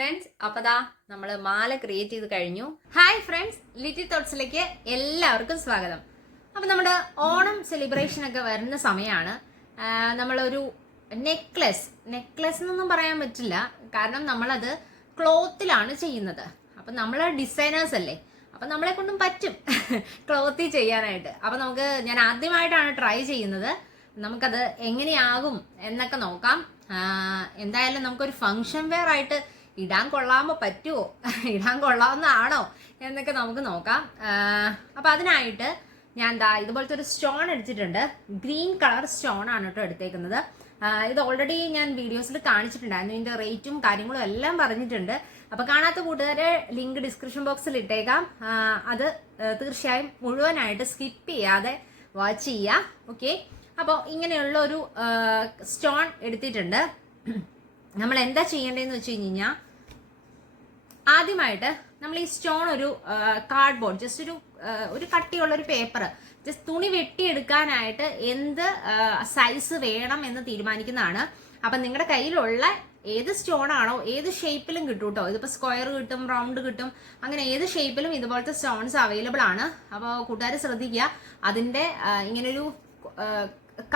Friends, അപ്പോൾ നമ്മൾ മാല create ചെയ്ത് കഴിഞ്ഞു. ഹായ് ഫ്രണ്ട്സ്, ലിറ്റിൽ തോട്ട്സിലേക്ക് എല്ലാവർക്കും സ്വാഗതം. അപ്പോൾ നമ്മുടെ ഓണം സെലിബ്രേഷൻ ഒക്കെ വരുന്ന സമയമാണ്. നമ്മളൊരു നെക്ലസ് എന്നൊന്നും പറയാൻ പറ്റില്ല, കാരണം നമ്മളത് ക്ലോത്തിലാണ് ചെയ്യുന്നത്. അപ്പം നമ്മൾ ഡിസൈനേഴ്സ് അല്ലേ, അപ്പം നമ്മളെ കൊണ്ടും പറ്റും ക്ലോത്തിൽ ചെയ്യാനായിട്ട്. അപ്പം ഞാൻ ആദ്യമായിട്ടാണ് ട്രൈ ചെയ്യുന്നത്. നമുക്കത് എങ്ങനെയാകും എന്നൊക്കെ നോക്കാം. എന്തായാലും നമുക്കൊരു ഫങ്ഷൻ വെയർ ആയിട്ട് ഇടാൻ പറ്റുമോ, ഇടാൻ കൊള്ളാവുന്നതാണോ എന്നൊക്കെ നമുക്ക് നോക്കാം. അപ്പം അതിനായിട്ട് ഞാൻ ഇതുപോലത്തെ ഒരു സ്റ്റോൺ എടുത്തിട്ടുണ്ട്. ഗ്രീൻ കളർ സ്റ്റോൺ ആണ് കേട്ടോ എടുത്തേക്കുന്നത്. ഇത് ഓൾറെഡി ഞാൻ വീഡിയോസിൽ കാണിച്ചിട്ടുണ്ടായിരുന്നു. ഇതിൻ്റെ റേറ്റും കാര്യങ്ങളും എല്ലാം പറഞ്ഞിട്ടുണ്ട്. അപ്പോൾ കാണാത്ത കൂട്ടുകാരെ ലിങ്ക് ഡിസ്ക്രിപ്ഷൻ ബോക്സിൽ ഇട്ടേക്കാം. അത് തീർച്ചയായും മുഴുവനായിട്ട് സ്കിപ്പ് ചെയ്യാതെ വാച്ച് ചെയ്യുക. ഓക്കെ, അപ്പോൾ ഇങ്ങനെയുള്ള ഒരു സ്റ്റോൺ എടുത്തിട്ടുണ്ട്. നമ്മൾ എന്താ ചെയ്യേണ്ടതെന്ന് വെച്ച് കഴിഞ്ഞാൽ, ആദ്യമായിട്ട് നമ്മൾ ഈ സ്റ്റോൺ ഒരു കാർഡ്ബോർഡ്, ജസ്റ്റ് ഒരു കട്ടിയുള്ളൊരു പേപ്പർ, ജസ്റ്റ് തുണി വെട്ടിയെടുക്കാനായിട്ട് എന്ത് സൈസ് വേണം എന്ന് തീരുമാനിക്കുന്നതാണ്. അപ്പം നിങ്ങളുടെ കയ്യിലുള്ള ഏത് സ്റ്റോൺ ആണോ, ഏത് ഷേപ്പിലും കിട്ടും കേട്ടോ. ഇതിപ്പോൾ സ്ക്വയർ കിട്ടും, റൗണ്ട് കിട്ടും, അങ്ങനെ ഏത് ഷേപ്പിലും ഇതുപോലത്തെ സ്റ്റോൺസ് അവൈലബിൾ ആണ്. അപ്പോൾ കൂട്ടുകാർ ശ്രദ്ധിക്കുക, അതിൻ്റെ ഇങ്ങനൊരു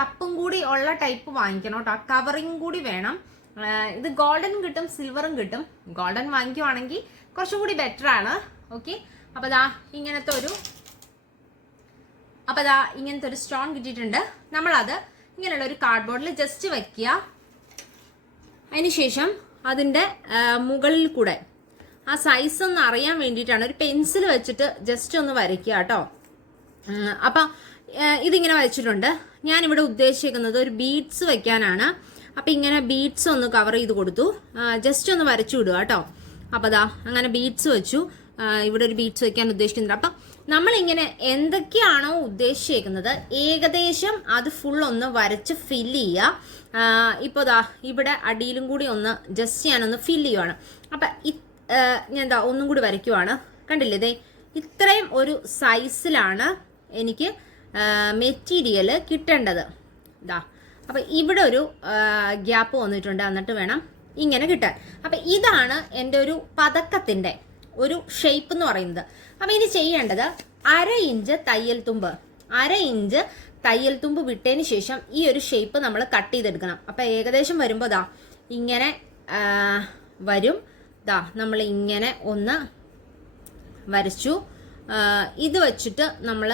കപ്പും കൂടി ഉള്ള ടൈപ്പ് വാങ്ങിക്കണം കേട്ടോ. കവറിങ് കൂടി വേണം. ഇത് ഗോൾഡൻ കിട്ടും, സിൽവറും കിട്ടും. ഗോൾഡൻ വാങ്ങിക്കുവാണെങ്കിൽ കുറച്ചും കൂടി ബെറ്റർ ആണ്. ഓക്കെ, അപ്പോൾ ഇങ്ങനത്തെ ഒരു സ്റ്റോൺ കിട്ടിയിട്ടുണ്ട്. നമ്മളത് ഇങ്ങനെയുള്ള ഒരു കാർഡ്ബോർഡിൽ ജസ്റ്റ് വയ്ക്കുക. അതിനുശേഷം അതിൻ്റെ മുകളിൽ കൂടെ ആ സൈസ് ഒന്ന് അറിയാൻ വേണ്ടിയിട്ടാണ് ഒരു പെൻസിൽ വെച്ചിട്ട് ജസ്റ്റ് ഒന്ന് വരയ്ക്കുക കേട്ടോ. അപ്പം ഇതിങ്ങനെ വരച്ചിട്ടുണ്ട്. ഞാനിവിടെ ഉദ്ദേശിക്കുന്നത് ഒരു ബീഡ്സ് വെക്കാനാണ്. അപ്പം ഇങ്ങനെ ബീഡ്സ് ഒന്ന് കവർ ചെയ്ത് കൊടുത്തു, ജസ്റ്റ് ഒന്ന് വരച്ചു വിടുക കേട്ടോ. അപ്പം അങ്ങനെ ബീഡ്സ് വെച്ചു. ഇവിടെ ഒരു ബീഡ്സ് വെക്കാൻ ഉദ്ദേശിക്കുന്നുണ്ട്. അപ്പം നമ്മളിങ്ങനെ എന്തൊക്കെയാണോ ഉദ്ദേശിക്കുന്നത് ഏകദേശം അത് ഫുൾ ഒന്ന് വരച്ച് ഫില്ല് ചെയ്യുക. ഇപ്പോൾ ഇവിടെ അടിയിലും കൂടി ഒന്ന് ജസ്റ്റ് ഞാനൊന്ന് ഫില്ല് ചെയ്യുവാണ്. അപ്പം ഞാൻ ഒന്നും കൂടി വരയ്ക്കുവാണ്. കണ്ടില്ലേ, ഇതേ ഇത്രയും ഒരു സൈസിലാണ് എനിക്ക് മെറ്റീരിയൽ കിട്ടേണ്ടത്. അപ്പം ഇവിടെ ഒരു ഗ്യാപ്പ് വന്നിട്ടുണ്ട്, എന്നിട്ട് വേണം ഇങ്ങനെ കിട്ടാൻ. അപ്പം ഇതാണ് എൻ്റെ ഒരു പതക്കത്തിൻ്റെ ഒരു ഷേപ്പ് എന്ന് പറയുന്നത്. അപ്പം ഇനി ചെയ്യേണ്ടത് 1/2 ഇഞ്ച് തയ്യൽ തുമ്പ് വിട്ടതിന് ശേഷം ഈ ഒരു ഷേപ്പ് നമ്മൾ കട്ട് ചെയ്തെടുക്കണം. അപ്പം ഏകദേശം വരുമ്പോൾ ഇങ്ങനെ വരും. നമ്മൾ ഇങ്ങനെ ഒന്ന് വരച്ചു. ഇത് വെച്ചിട്ട് നമ്മൾ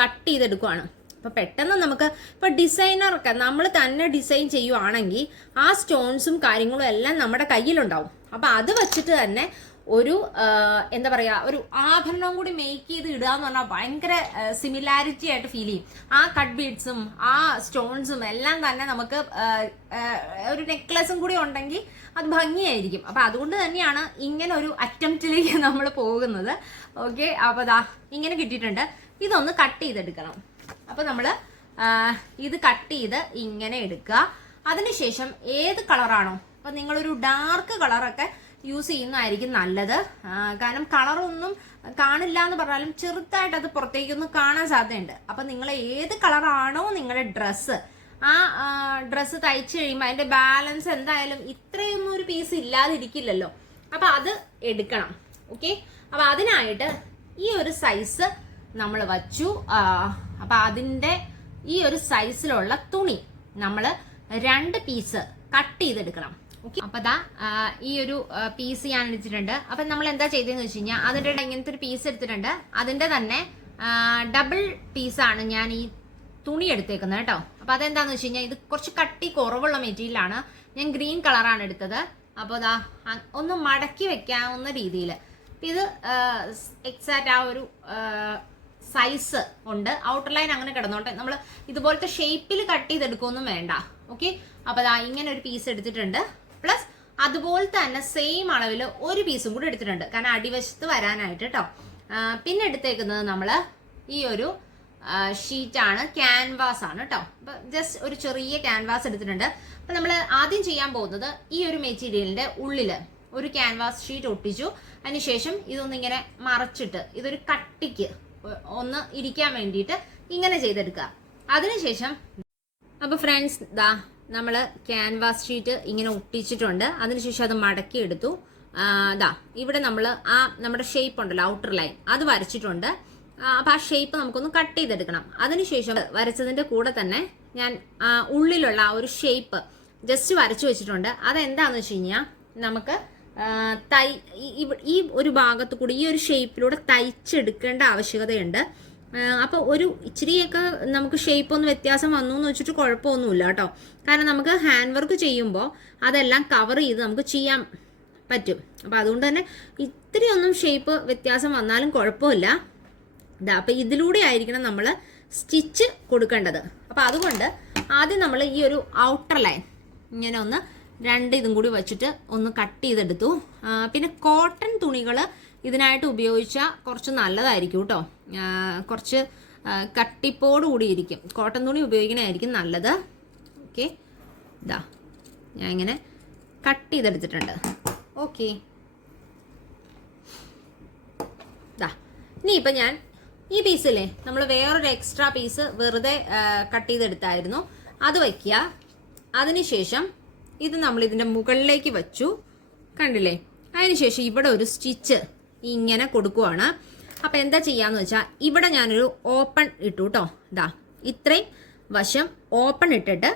കട്ട് ചെയ്തെടുക്കുവാണ്. അപ്പോൾ പെട്ടെന്ന് നമുക്ക് ഇപ്പോൾ ഡിസൈനർക്ക് നമ്മൾ തന്നെ ഡിസൈൻ ചെയ്യുവാണെങ്കിൽ ആ സ്റ്റോൺസും കാര്യങ്ങളും എല്ലാം നമ്മുടെ കയ്യിലുണ്ടാവും. അപ്പോൾ അത് വെച്ചിട്ട് തന്നെ ഒരു എന്താ പറയുക, ഒരു ആഭരണം കൂടി മേക്ക് ചെയ്ത് ഇടുക എന്ന് പറഞ്ഞാൽ ഭയങ്കര സിമിലാരിറ്റി ആയിട്ട് ഫീൽ ചെയ്യും. ആ കട്ട് ബീഡ്സും ആ സ്റ്റോൺസും എല്ലാം തന്നെ നമുക്ക് ഒരു നെക്ലസും കൂടി ഉണ്ടെങ്കിൽ അത് ഭംഗിയായിരിക്കും. അപ്പം അതുകൊണ്ട് തന്നെയാണ് ഇങ്ങനെ ഒരു അറ്റംപ്റ്റിലേക്ക് നമ്മൾ പോകുന്നത്. ഓക്കെ, അപ്പോൾ ഇങ്ങനെ കിട്ടിയിട്ടുണ്ട്. ഇതൊന്ന് കട്ട് ചെയ്തെടുക്കണം. അപ്പോൾ നമ്മൾ ഇത് കട്ട് ചെയ്ത് ഇങ്ങനെ എടുക്കുക. അതിനുശേഷം ഏത് കളറാണോ, അപ്പം നിങ്ങളൊരു ഡാർക്ക് കളറൊക്കെ യൂസ് ചെയ്യുന്നതായിരിക്കും നല്ലത്. കാരണം കളറൊന്നും കാണില്ല എന്ന് പറഞ്ഞാലും ചെറുതായിട്ട് അത് പുറത്തേക്കൊന്നും കാണാൻ സാധ്യതയുണ്ട്. അപ്പം നിങ്ങൾ ഏത് കളറാണോ നിങ്ങളുടെ ഡ്രസ്സ്, ആ ഡ്രസ്സ് തയ്ച്ച് കഴിയുമ്പോൾ അതിൻ്റെ ബാലൻസ് എന്തായാലും ഇത്രയൊന്നും ഒരു പീസ് ഇല്ലാതിരിക്കില്ലല്ലോ. അപ്പം അത് എടുക്കണം. ഓക്കെ, അപ്പം അതിനായിട്ട് ഈ ഒരു സൈസ് നമ്മൾ വച്ചു. അപ്പം അതിൻ്റെ ഈ ഒരു സൈസിലുള്ള തുണി നമ്മൾ 2 പീസ് കട്ട് ചെയ്തെടുക്കണം. ഓക്കെ, അപ്പം ഈ ഒരു പീസ് ഞാൻ എടുത്തിട്ടുണ്ട്. അപ്പം നമ്മൾ എന്താ ചെയ്തതെന്ന് വെച്ച് കഴിഞ്ഞാൽ, അതിൻ്റെ ഇങ്ങനത്തെ ഒരു പീസ് എടുത്തിട്ടുണ്ട്. അതിൻ്റെ തന്നെ ഡബിൾ പീസാണ് ഞാൻ ഈ തുണി എടുത്തേക്കുന്നത് കേട്ടോ. അപ്പം അതെന്താണെന്ന് വെച്ച് കഴിഞ്ഞാൽ, ഇത് കുറച്ച് കട്ടി കുറവുള്ള മെറ്റീരിയലാണ്. ഞാൻ ഗ്രീൻ കളറാണ് എടുത്തത്. അപ്പോൾ ഒന്ന് മടക്കി വെക്കാവുന്ന രീതിയിൽ. ഇത് എക്സാക്റ്റ് ആ ഒരു സൈസ് ഉണ്ട്. ഔട്ടർ ലൈൻ അങ്ങനെ കിടന്നോട്ടെ. നമ്മൾ ഇതുപോലത്തെ ഷേപ്പിൽ കട്ട് ചെയ്തെടുക്കുകയൊന്നും വേണ്ട. ഓക്കെ, അപ്പോൾ ഇങ്ങനെ ഒരു പീസ് എടുത്തിട്ടുണ്ട്. പ്ലസ് അതുപോലെ തന്നെ സെയിം അളവിൽ ഒരു പീസും കൂടി എടുത്തിട്ടുണ്ട്, കാരണം അടിവശത്ത് വരാനായിട്ട് കേട്ടോ. പിന്നെ എടുത്തേക്കുന്നത് നമ്മൾ ഈ ഒരു ഷീറ്റാണ്, ക്യാൻവാസ് ആണ് കേട്ടോ. അപ്പം ജസ്റ്റ് ഒരു ചെറിയ ക്യാൻവാസ് എടുത്തിട്ടുണ്ട്. അപ്പം നമ്മൾ ആദ്യം ചെയ്യാൻ പോകുന്നത്, ഈ ഒരു മെറ്റീരിയലിൻ്റെ ഉള്ളിൽ ഒരു ക്യാൻവാസ് ഷീറ്റ് ഒട്ടിച്ചു. അതിനുശേഷം ഇതൊന്നിങ്ങനെ മറച്ചിട്ട് ഇതൊരു കട്ടിക്ക് ഒന്ന് ഇരിക്കാൻ വേണ്ടിയിട്ട് ഇങ്ങനെ ചെയ്തെടുക്കുക. അതിനുശേഷം അപ്പോൾ ഫ്രണ്ട്സ്, നമ്മൾ ക്യാൻവാസ് ഷീറ്റ് ഇങ്ങനെ ഒട്ടിച്ചിട്ടുണ്ട്. അതിനുശേഷം അത് മടക്കി എടുത്തു. ഇതാ ഇവിടെ നമ്മൾ ആ നമ്മുടെ ഷേപ്പ് ഉണ്ടല്ലോ ഔട്ടർ ലൈൻ അത് വരച്ചിട്ടുണ്ട്. അപ്പം ആ ഷേപ്പ് നമുക്കൊന്ന് കട്ട് ചെയ്തെടുക്കണം. അതിനുശേഷം വരച്ചതിൻ്റെ കൂടെ തന്നെ ഞാൻ ഉള്ളിലുള്ള ആ ഒരു ഷേപ്പ് ജസ്റ്റ് വരച്ചു വെച്ചിട്ടുണ്ട്. അതെന്താണെന്ന് വെച്ച് കഴിഞ്ഞാൽ നമുക്ക് ഈ ഒരു ഭാഗത്ത് കൂടി ഈ ഒരു ഷേപ്പിലൂടെ തയ്ച്ചെടുക്കേണ്ട ആവശ്യകതയുണ്ട്. അപ്പോൾ ഒരു ഇച്ചിരിയൊക്കെ നമുക്ക് ഷേപ്പ് ഒന്ന് വ്യത്യാസം വന്നു എന്ന് വെച്ചിട്ട് കുഴപ്പമൊന്നുമില്ല കേട്ടോ. കാരണം നമുക്ക് ഹാൻഡ് വർക്ക് ചെയ്യുമ്പോൾ അതെല്ലാം കവർ ചെയ്ത് നമുക്ക് ചെയ്യാൻ പറ്റും. അപ്പോൾ അതുകൊണ്ട് തന്നെ ഇത്തിരി ഒന്നും ഷേപ്പ് വ്യത്യാസം വന്നാലും കുഴപ്പമില്ല. ഇതാ അപ്പോൾ ഇതിലൂടെ ആയിരിക്കണം നമ്മൾ സ്റ്റിച്ച് കൊടുക്കേണ്ടത്. അപ്പോൾ അതുകൊണ്ട് ആദ്യം നമ്മൾ ഈ ഒരു ഔട്ടർ ലൈൻ ഇങ്ങനെ ഒന്ന് ഇതും കൂടി വെച്ചിട്ട് ഒന്ന് കട്ട് ചെയ്തെടുത്തു. പിന്നെ കോട്ടൺ തുണികൾ ഇതിനായിട്ട് ഉപയോഗിച്ചാൽ കുറച്ച് നല്ലതായിരിക്കും കേട്ടോ. കുറച്ച് കട്ടിപ്പോട് കൂടിയിരിക്കും. കോട്ടൺ തുണി ഉപയോഗിക്കണമായിരിക്കും നല്ലത്. ഓക്കെ, ഇതാ ഞാൻ ഇങ്ങനെ കട്ട് ചെയ്തെടുത്തിട്ടുണ്ട്. ഓക്കെ, ഇതാ ഇനിയിപ്പോൾ ഞാൻ ഈ പീസില്ലേ നമ്മൾ വേറൊരു എക്സ്ട്രാ പീസ് വെറുതെ കട്ട് ചെയ്തെടുത്തായിരുന്നു, അത് വയ്ക്കുക. അതിനുശേഷം ഇത് നമ്മൾ ഇതിൻ്റെ മുകളിലേക്ക് വച്ചു, കണ്ടില്ലേ? അതിനുശേഷം ഇവിടെ ഒരു സ്റ്റിച്ച് ഇങ്ങനെ കൊടുക്കുവാണ്. അപ്പം എന്താ ചെയ്യാന്ന് വെച്ചാൽ ഇവിടെ ഞാനൊരു ഓപ്പൺ ഇട്ടു കേട്ടോ. ഇതാ ഇത്രയും വശം ഓപ്പൺ ഇട്ടിട്ട്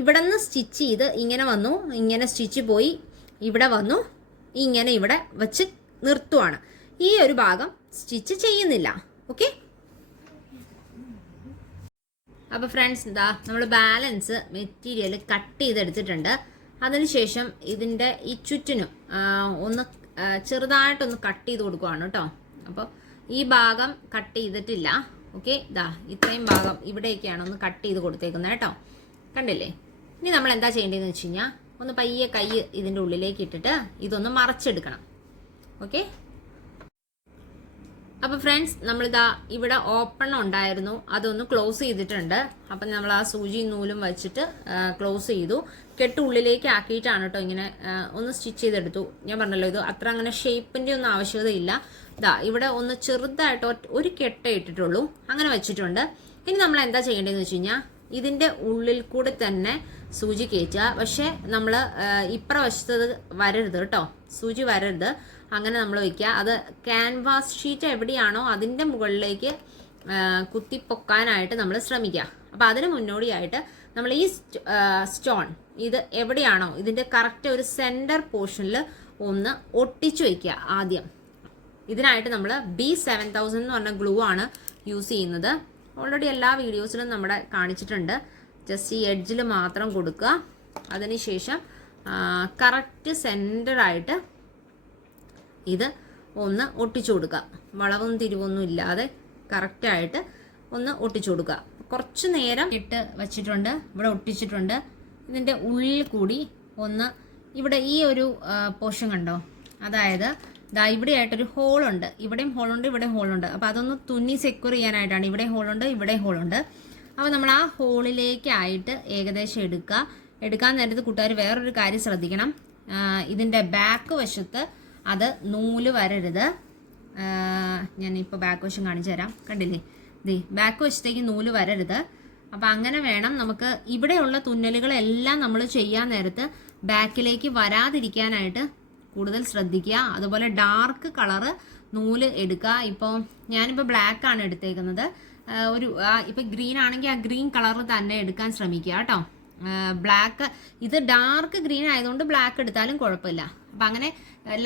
ഇവിടെ നിന്ന് സ്റ്റിച്ച് ചെയ്ത് ഇങ്ങനെ വന്നു, ഇങ്ങനെ സ്റ്റിച്ച് പോയി ഇവിടെ വന്നു, ഇങ്ങനെ ഇവിടെ വെച്ച് നിർത്തുവാണ്. ഈ ഒരു ഭാഗം സ്റ്റിച്ച് ചെയ്യുന്നില്ല. ഓക്കെ, അപ്പോൾ ഫ്രണ്ട്സ് ഇതാ നമ്മൾ ബാലൻസ് മെറ്റീരിയൽ കട്ട് ചെയ്തെടുത്തിട്ടുണ്ട്. അതിനുശേഷം ഇതിൻ്റെ ഈ ചുറ്റിനും ഒന്ന് ചെറുതായിട്ടൊന്ന് കട്ട് ചെയ്ത് കൊടുക്കുവാണ് കേട്ടോ. അപ്പോൾ ഈ ഭാഗം കട്ട് ചെയ്തിട്ടില്ല. ഓക്കെ, ഇതാ ഇത്രയും ഭാഗം ഇവിടേക്കാണ് ഒന്ന് കട്ട് ചെയ്ത് കൊടുത്തേക്കുന്നത് കേട്ടോ. കണ്ടില്ലേ? ഇനി നമ്മൾ എന്താ ചെയ്യേണ്ടതെന്ന് വെച്ച് കഴിഞ്ഞാൽ ഒന്ന് പയ്യെ കൈ ഇതിൻ്റെ ഉള്ളിലേക്ക് ഇട്ടിട്ട് ഇതൊന്ന് മറച്ചെടുക്കണം. ഓക്കെ, അപ്പോൾ ഫ്രണ്ട്സ് നമ്മളിതാ ഇവിടെ ഓപ്പൺ ഉണ്ടായിരുന്നു, അതൊന്ന് ക്ലോസ് ചെയ്തിട്ടുണ്ട്. അപ്പം നമ്മൾ ആ സൂചി നൂലും വെച്ചിട്ട് ക്ലോസ് ചെയ്തു. കെട്ട് ഉള്ളിലേക്ക് ആക്കിയിട്ടാണ് കേട്ടോ ഇങ്ങനെ ഒന്ന് സ്റ്റിച്ച് ചെയ്തെടുത്തു. ഞാൻ പറഞ്ഞല്ലോ ഇത് അത്ര അങ്ങനെ ഷേപ്പിൻ്റെ ഒന്നും ആവശ്യകതയില്ല. ഇതാ ഇവിടെ ഒന്ന് ചെറുതായിട്ട് ഒരു കെട്ടേ ഇട്ടിട്ടുള്ളൂ, അങ്ങനെ വെച്ചിട്ടുണ്ട്. ഇനി നമ്മൾ എന്താ ചെയ്യേണ്ടതെന്ന് വെച്ച് കഴിഞ്ഞാൽ ഇതിൻ്റെ ഉള്ളിൽ കൂടെ തന്നെ സൂചി കയറ്റുക. പക്ഷേ നമ്മൾ ഇപ്പുറവശത്തത് വരരുത് കേട്ടോ, സൂചി വരരുത്. അങ്ങനെ നമ്മൾ വയ്ക്കുക. അത് ക്യാൻവാസ് ഷീറ്റ് എവിടെയാണോ അതിൻ്റെ മുകളിലേക്ക് കുത്തിപ്പൊക്കാനായിട്ട് നമ്മൾ ശ്രമിക്കുക. അപ്പോൾ അതിന് മുന്നോടിയായിട്ട് നമ്മൾ ഈ സ്റ്റോൺ ഇത് എവിടെയാണോ ഇതിൻ്റെ കറക്റ്റ് ഒരു സെൻറ്റർ പോർഷനിൽ ഒന്ന് ഒട്ടിച്ചു വയ്ക്കുക ആദ്യം. ഇതിനായിട്ട് നമ്മൾ B7000 എന്ന് പറഞ്ഞ ഗ്ലൂ ആണ് യൂസ് ചെയ്യുന്നത്. ഓൾറെഡി എല്ലാ വീഡിയോസിലും നമ്മുടെ കാണിച്ചിട്ടുണ്ട്. ജസ്റ്റ് ഈ എഡ്ജിൽ മാത്രം കൊടുക്കുക. അതിനുശേഷം കറക്റ്റ് സെൻറ്ററായിട്ട് ഇത് ഒന്ന് ഒട്ടിച്ചു കൊടുക്കുക. വളവും തിരിവൊന്നും ഇല്ലാതെ കറക്റ്റായിട്ട് ഒന്ന് ഒട്ടിച്ചു കൊടുക്കുക. കുറച്ച് നേരം ഇട്ട് വച്ചിട്ടുണ്ട്, ഇവിടെ ഒട്ടിച്ചിട്ടുണ്ട്. ഇതിൻ്റെ ഉള്ളിൽ കൂടി ഒന്ന് ഇവിടെ ഈ ഒരു പോർഷൻ കണ്ടോ, അതായത് ദാ ഇവിടെയായിട്ടൊരു ഹോളുണ്ട്, ഇവിടെയും ഹോളുണ്ട്, ഇവിടെയും ഹോളുണ്ട്. അപ്പോൾ അതൊന്ന് തുന്നി സെക്യൂർ ചെയ്യാനായിട്ടാണ്. ഇവിടെ ഹോളുണ്ട്, ഇവിടെ ഹോളുണ്ട്. അപ്പോൾ നമ്മൾ ആ ഹോളിലേക്കായിട്ട് ഏകദേശം എടുക്കാൻ നേരത്ത് കൂട്ടുകാർ വേറൊരു കാര്യം ശ്രദ്ധിക്കണം. ഇതിൻ്റെ ബാക്ക് വശത്ത് അത് നൂല് വരരുത്. ഞാനിപ്പോൾ ബാക്ക് വശം കാണിച്ചു തരാം. കണ്ടില്ലേ? ബാക്ക് വശത്തേക്ക് നൂല് വരരുത്. അപ്പം അങ്ങനെ വേണം നമുക്ക് ഇവിടെയുള്ള തുന്നലുകളെല്ലാം നമ്മൾ ചെയ്യാൻ നേരത്ത് ബാക്കിലേക്ക് വരാതിരിക്കാനായിട്ട് കൂടുതൽ ശ്രദ്ധിക്കുക. അതുപോലെ ഡാർക്ക് കളറ് നൂല് എടുക്കുക. ഇപ്പോൾ ഞാനിപ്പോൾ ബ്ലാക്ക് ആണ് എടുത്തേക്കുന്നത്. ഇപ്പോൾ ഗ്രീൻ ആണെങ്കിൽ ആ ഗ്രീൻ കളർ തന്നെ എടുക്കാൻ ശ്രമിക്കുക കേട്ടോ. ബ്ലാക്ക് ഇത് ഡാർക്ക് ഗ്രീൻ ആയതുകൊണ്ട് ബ്ലാക്ക് എടുത്താലും കുഴപ്പമില്ല. അപ്പം അങ്ങനെ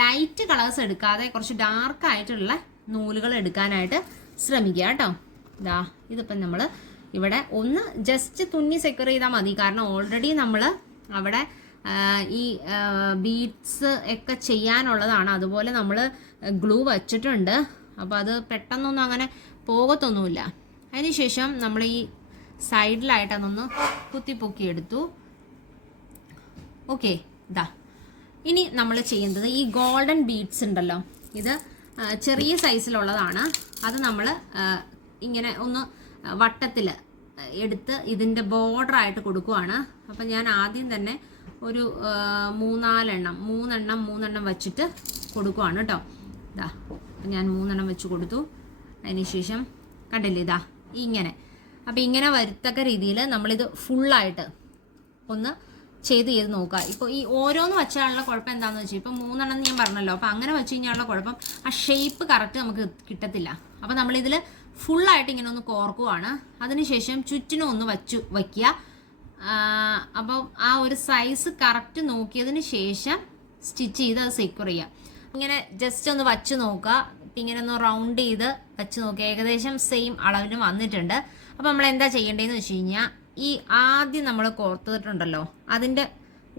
ലൈറ്റ് കളേഴ്സ് എടുക്കാതെ കുറച്ച് ഡാർക്ക് ആയിട്ടുള്ള നൂലുകൾ എടുക്കാനായിട്ട് ശ്രമിക്കുക കേട്ടോ. ഇതാ ഇതിപ്പം നമ്മൾ ഇവിടെ ഒന്ന് ജസ്റ്റ് തുന്നി സെക്യൂർ ചെയ്താൽ മതി. കാരണം ഓൾറെഡി നമ്മൾ അവിടെ ഈ ബീഡ്സ് ഒക്കെ ചെയ്യാനുള്ളതാണ്. അതുപോലെ നമ്മൾ ഗ്ലൂ വച്ചിട്ടുണ്ട്. അപ്പോൾ അത് പെട്ടെന്നൊന്നും അങ്ങനെ പോകത്തൊന്നുമില്ല. അതിനുശേഷം നമ്മൾ ഈ സൈഡിലായിട്ട് അതൊന്ന് കുത്തിപ്പൊക്കി എടുത്തു. ഓക്കെ, ഇതാ ഇനി നമ്മൾ ചെയ്യുന്നത് ഈ ഗോൾഡൻ ബീഡ്സ് ഉണ്ടല്ലോ, ഇത് ചെറിയ സൈസിലുള്ളതാണ്. അത് നമ്മൾ ഇങ്ങനെ ഒന്ന് വട്ടത്തിൽ എടുത്ത് ഇതിൻ്റെ ബോർഡറായിട്ട് കൊടുക്കുവാണ്. അപ്പം ഞാൻ ആദ്യം തന്നെ ഒരു മൂന്നെണ്ണം വെച്ചിട്ട് കൊടുക്കുവാണ് കേട്ടോ. ഇതാ ഞാൻ 3 വെച്ച് കൊടുത്തു. അതിനുശേഷം കണ്ടില്ലേ ഇതാ ഇങ്ങനെ. അപ്പം ഇങ്ങനെ വരത്തക്ക രീതിയിൽ നമ്മളിത് ഫുള്ളായിട്ട് ഒന്ന് ചെയ്ത് നോക്കുക. ഇപ്പോൾ ഈ ഓരോന്ന് വെച്ചാലുള്ള കുഴപ്പം എന്താണെന്ന് വെച്ചാൽ ഇപ്പോൾ 3 ഞാൻ പറഞ്ഞല്ലോ. അപ്പോൾ അങ്ങനെ വെച്ച് കഴിഞ്ഞാലുള്ള കുഴപ്പം ആ ഷേപ്പ് കറക്റ്റ് നമുക്ക് കിട്ടത്തില്ല. അപ്പോൾ നമ്മളിതിൽ ഫുള്ളായിട്ട് ഇങ്ങനെ ഒന്ന് കോർക്കുവാണ്. അതിനുശേഷം ചുറ്റിനും ഒന്ന് വയ്ക്കുക. അപ്പോൾ ആ ഒരു സൈസ് കറക്റ്റ് നോക്കിയതിന് ശേഷം സ്റ്റിച്ച് ചെയ്ത് അത് സെക്യൂർ ചെയ്യുക. ഇങ്ങനെ ജസ്റ്റ് ഒന്ന് വച്ച് നോക്കുക. ഇങ്ങനെ ഒന്ന് റൗണ്ട് ചെയ്ത് വച്ച് നോക്കുക. ഏകദേശം സെയിം അളവിന് വന്നിട്ടുണ്ട്. അപ്പോൾ നമ്മൾ എന്താ ചെയ്യേണ്ടതെന്ന് വെച്ച് കഴിഞ്ഞാൽ ഈ ആദ്യം നമ്മൾ കോർത്തിട്ടുണ്ടല്ലോ അതിൻ്റെ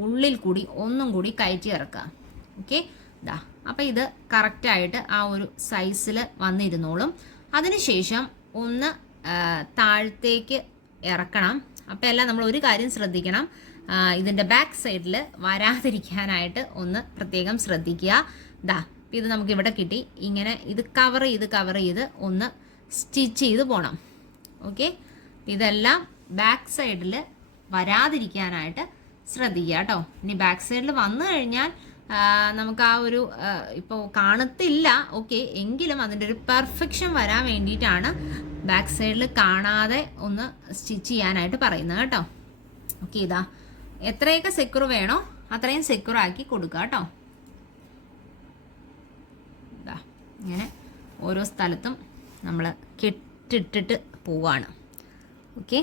ഉള്ളിൽ കൂടി ഒന്നും കൂടി കയറ്റി ഇറക്കുക. ഓക്കെ, ഇതാ. അപ്പോൾ ഇത് കറക്റ്റായിട്ട് ആ ഒരു സൈസിൽ വന്നിരുന്നോളും. അതിനുശേഷം ഒന്ന് താഴത്തേക്ക് ഇറക്കണം. അപ്പോൾ എല്ലാം നമ്മൾ ഒരു കാര്യം ശ്രദ്ധിക്കണം, ഇതിൻ്റെ ബാക്ക് സൈഡിൽ വരാതിരിക്കാനായിട്ട് ഒന്ന് പ്രത്യേകം ശ്രദ്ധിക്കുക. ദാ ഇത് നമുക്ക് ഇവിടെ കിട്ടി. ഇങ്ങനെ ഇത് കവർ ചെയ്ത് ഒന്ന് സ്റ്റിച്ച് ചെയ്ത് പോകണം. ഓക്കെ, ഇതെല്ലാം ബാക്ക് സൈഡിൽ വരാതിരിക്കാനായിട്ട് ശ്രദ്ധിക്കുക കേട്ടോ. ഇനി ബാക്ക് സൈഡിൽ വന്നു കഴിഞ്ഞാൽ നമുക്ക് ആ ഒരു ഇപ്പോൾ കാണത്തില്ല. ഓക്കെ, എങ്കിലും അതിൻ്റെ ഒരു പെർഫെക്ഷൻ വരാൻ വേണ്ടിയിട്ടാണ് ബാക്ക് സൈഡിൽ കാണാതെ ഒന്ന് സ്റ്റിച്ച് ചെയ്യാനായിട്ട് പറയുന്നത് കേട്ടോ. ഓക്കെ, ഇതാ എത്രയൊക്കെ സെക്യൂർ വേണോ അത്രയും സെക്യൂർ ആക്കി കൊടുക്കുക കേട്ടോ. ഇതാ ഇങ്ങനെ ഓരോ സ്ഥലത്തും നമ്മൾ കെട്ടിട്ടിട്ട് പോവാണ്. ഓക്കെ,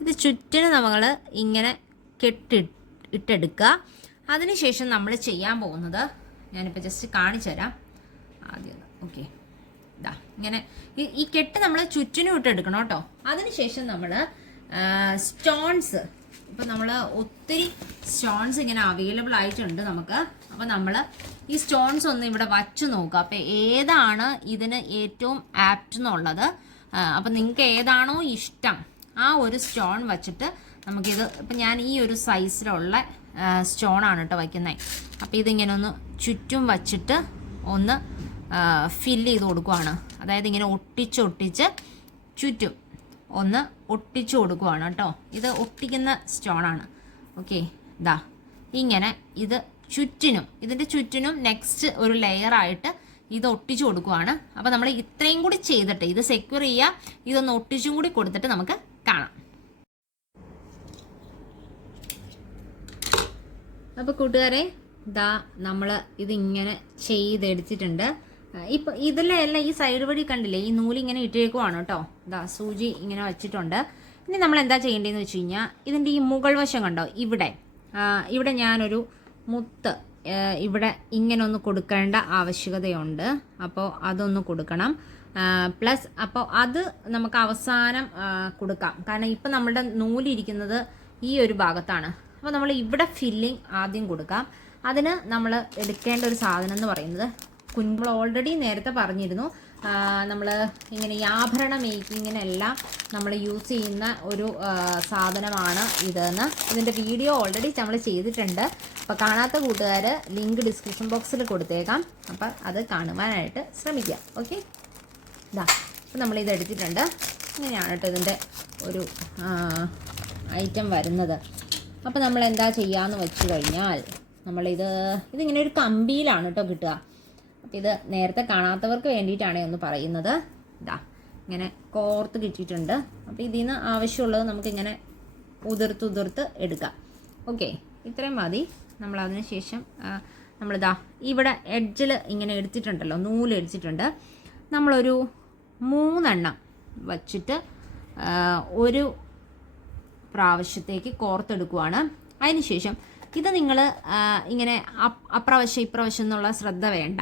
ഇത് ചുറ്റിന് നമ്മൾ ഇങ്ങനെ ഇട്ടെടുക്കുക. അതിനുശേഷം നമ്മൾ ചെയ്യാൻ പോകുന്നത് ഞാനിപ്പോൾ ജസ്റ്റ് കാണിച്ചു തരാം ആദ്യം. ഓക്കെ, ഇതാ ഇങ്ങനെ ഈ കെട്ട് നമ്മൾ ചുറ്റിനും ഇട്ടെടുക്കണം കേട്ടോ. അതിനുശേഷം നമ്മൾ സ്റ്റോൺസ്, ഇപ്പം നമ്മൾ ഒത്തിരി സ്റ്റോൺസ് ഇങ്ങനെ അവൈലബിൾ ആയിട്ടുണ്ട് നമുക്ക്. അപ്പോൾ നമ്മൾ ഈ സ്റ്റോൺസ് ഒന്ന് ഇവിടെ വച്ചു നോക്കുക. അപ്പോൾ ഏതാണ് ഇതിന് ഏറ്റവും ആപ്റ്റ് എന്നുള്ളത്, അപ്പം നിങ്ങൾക്ക് ഏതാണോ ഇഷ്ടം ആ ഒരു സ്റ്റോൺ വച്ചിട്ട് നമുക്കിത്, ഇപ്പം ഞാൻ ഈ ഒരു സൈസിലുള്ള സ്റ്റോണാണ് കേട്ടോ വയ്ക്കുന്നത്. അപ്പോൾ ഇതിങ്ങനെ ഒന്ന് ചുറ്റും വച്ചിട്ട് ഒന്ന് ഫില്ല് ചെയ്ത് കൊടുക്കുവാണ്. അതായത് ഇങ്ങനെ ഒട്ടിച്ച് ചുറ്റും ഒന്ന് ഒട്ടിച്ചു കൊടുക്കുവാണ് കേട്ടോ. ഇത് ഒട്ടിക്കുന്ന സ്റ്റോണാണ്. ഓക്കെ, ഇതാ ഇങ്ങനെ ഇത് ഇതിൻ്റെ ചുറ്റിനും നെക്സ്റ്റ് ഒരു ലെയറായിട്ട് ഇത് ഒട്ടിച്ചു കൊടുക്കുവാണ്. അപ്പോൾ നമ്മൾ ഇത്രയും കൂടി ചെയ്തിട്ട് ഇത് സെക്യൂർ ചെയ്യുക. ഇതൊന്ന് ഒട്ടിച്ചും കൂടി കൊടുത്തിട്ട് നമുക്ക് കാണാം. അപ്പോൾ കൂട്ടുകാരെ, ഇതാ നമ്മൾ ഇതിങ്ങനെ ചെയ്തെടുത്തിട്ടുണ്ട്. ഇപ്പം ഇതിലെല്ലാം ഈ സൈഡ് വഴി കണ്ടില്ലേ, ഈ നൂലിങ്ങനെ ഇട്ടേക്കുവാണ് കേട്ടോ. ഇതാ സൂചി ഇങ്ങനെ വെച്ചിട്ടുണ്ട്. ഇനി നമ്മൾ എന്താ ചെയ്യേണ്ടതെന്ന് വെച്ച് കഴിഞ്ഞാൽ ഇതിൻ്റെ ഈ മുകൾ വശം കണ്ടോ, ഇവിടെ ഞാനൊരു മുത്ത് ഇവിടെ ഇങ്ങനെ ഒന്ന് കൊടുക്കേണ്ട ആവശ്യകതയുണ്ട്. അപ്പോൾ അതൊന്ന് കൊടുക്കണം. പ്ലസ് അപ്പോൾ അത് നമുക്ക് അവസാനം കൊടുക്കാം. കാരണം ഇപ്പം നമ്മളുടെ നൂലിരിക്കുന്നത് ഈ ഒരു ഭാഗത്താണ്. അപ്പോൾ നമ്മൾ ഇവിടെ ഫില്ലിങ് ആദ്യം കൊടുക്കാം. അതിന് നമ്മൾ എടുക്കേണ്ട ഒരു സാധനം എന്ന് പറയുന്നത്, നമ്മൾ ഓൾറെഡി നേരത്തെ പറഞ്ഞിരുന്നു, നമ്മൾ ഇങ്ങനെ ഈ ആഭരണ മേക്കിങ്ങിനെല്ലാം നമ്മൾ യൂസ് ചെയ്യുന്ന ഒരു സാധനമാണ് ഇതെന്ന്. ഇതിൻ്റെ വീഡിയോ ഓൾറെഡി നമ്മൾ ചെയ്തിട്ടുണ്ട്. അപ്പോൾ കാണാത്ത കൂട്ടുകാർ ലിങ്ക് ഡിസ്ക്രിപ്ഷൻ ബോക്സിൽ കൊടുത്തേക്കാം. അപ്പോൾ അത് കാണുവാനായിട്ട് ശ്രമിക്കുക. ഓക്കെ, ഇതാ അപ്പോൾ നമ്മളിത് എടുത്തിട്ടുണ്ട്. ഇങ്ങനെയാണ് കേട്ടോ ഇതിൻ്റെ ഒരു ഐറ്റം വരുന്നത്. അപ്പോൾ നമ്മൾ എന്താ ചെയ്യാമെന്ന് വെച്ച് കഴിഞ്ഞാൽ, ഇതിങ്ങനെ ഒരു കമ്പിയിലാണ് കേട്ടോ കിട്ടുക. അപ്പോൾ ഇത് നേരത്തെ കാണാത്തവർക്ക് വേണ്ടിയിട്ടാണ് ഒന്ന് പറയുന്നത്. ഇതാ ഇങ്ങനെ കോർത്ത് കിട്ടിയിട്ടുണ്ട്. അപ്പോൾ ഇതിൽ നിന്ന് ആവശ്യമുള്ളത് നമുക്കിങ്ങനെ ഉതിർത്ത് എടുക്കാം. ഓക്കെ, ഇത്രയും മതി. നമ്മളതിന് ശേഷം നമ്മളിതാ ഇവിടെ എഡ്ജിൽ ഇങ്ങനെ എടുത്തിട്ടുണ്ടല്ലോ, നൂല് എടുത്തിട്ടുണ്ട്. നമ്മളൊരു 3 എണ്ണം വച്ചിട്ട് ഒരു പ്രാവശ്യത്തേക്ക് കോർത്തെടുക്കുവാണ്. അതിനുശേഷം ഇത് നിങ്ങൾ ഇങ്ങനെ അപ്രാവശ്യം ഇപ്രാവശ്യം എന്നുള്ള ശ്രദ്ധ വേണ്ട.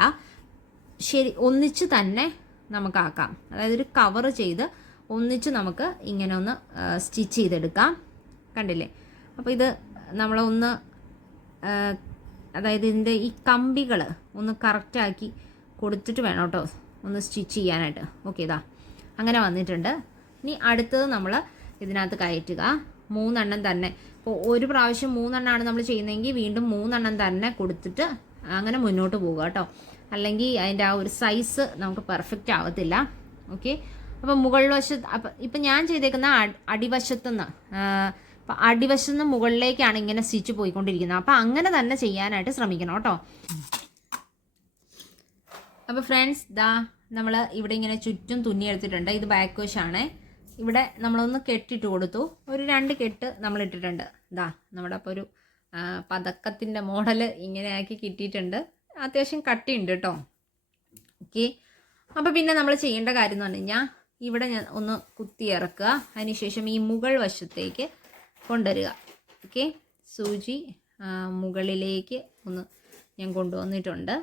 ശരി, ഒന്നിച്ച് തന്നെ നമുക്കാക്കാം. അതായത് ഒരു കവർ ചെയ്ത് ഒന്നിച്ച് നമുക്ക് ഇങ്ങനെ ഒന്ന് സ്റ്റിച്ച് ചെയ്തെടുക്കാം. കണ്ടില്ലേ? അപ്പോൾ ഇത് നമ്മളൊന്ന് അതായത് ഇതിൻ്റെ ഈ കമ്പികൾ ഒന്ന് കറക്റ്റാക്കി കൊടുത്തിട്ട് വേണം കേട്ടോ ഒന്ന് സ്റ്റിച്ച് ചെയ്യാനായിട്ട്. ഓക്കെ, ഇതാ അങ്ങനെ വന്നിട്ടുണ്ട്. ഇനി അടുത്തത് നമ്മൾ ഇതിനകത്ത് കയറ്റുക. 3 എണ്ണം തന്നെ. ഇപ്പോൾ ഒരു പ്രാവശ്യം 3 എണ്ണമാണ് നമ്മൾ ചെയ്യുന്നതെങ്കിൽ വീണ്ടും 3 എണ്ണം തന്നെ കൊടുത്തിട്ട് അങ്ങനെ മുന്നോട്ട് പോവുക കേട്ടോ. അല്ലെങ്കിൽ അതിൻ്റെ ആ ഒരു സൈസ് നമുക്ക് പെർഫെക്റ്റ് ആവത്തില്ല. ഓക്കെ, അപ്പോൾ മുകൾ വശത്ത്, അപ്പം ഇപ്പം ഞാൻ ചെയ്തേക്കുന്ന അടിവശത്തുനിന്ന്, അപ്പം അടിവശത്തുനിന്ന് മുകളിലേക്കാണ് ഇങ്ങനെ സ്റ്റിച്ച് പോയിക്കൊണ്ടിരിക്കുന്നത്. അപ്പം അങ്ങനെ തന്നെ ചെയ്യാനായിട്ട് ശ്രമിക്കണം കേട്ടോ. അപ്പോൾ ഫ്രണ്ട്സ്, ദാ നമ്മൾ ഇവിടെ ഇങ്ങനെ ചുറ്റും തുന്നി എടുത്തിട്ടുണ്ട്. ഇത് ബാക്ക് വശമാണ്. ഇവിടെ നമ്മളൊന്ന് കെട്ടിട്ട് കൊടുത്തു. ഒരു 2 കെട്ട് നമ്മൾ ഇട്ടിട്ടുണ്ട്. ഇതാ നമ്മുടെ അപ്പോൾ ഒരു പതക്കത്തിൻ്റെ മോഡൽ ഇങ്ങനെ ആക്കി കിട്ടിയിട്ടുണ്ട്. അത്യാവശ്യം കട്ടിയുണ്ട് കേട്ടോ. ഓക്കെ, അപ്പോൾ പിന്നെ നമ്മൾ ചെയ്യേണ്ട കാര്യം എന്ന് പറഞ്ഞു കഴിഞ്ഞാൽ ഇവിടെ ഞാൻ ഒന്ന് കുത്തി ഇറക്കുക. അതിനുശേഷം ഈ മുകൾ വശത്തേക്ക് കൊണ്ടുവരിക. ഓക്കെ, സൂചി മുകളിലേക്ക് ഒന്ന് ഞാൻ കൊണ്ടുവന്നിട്ടുണ്ട്.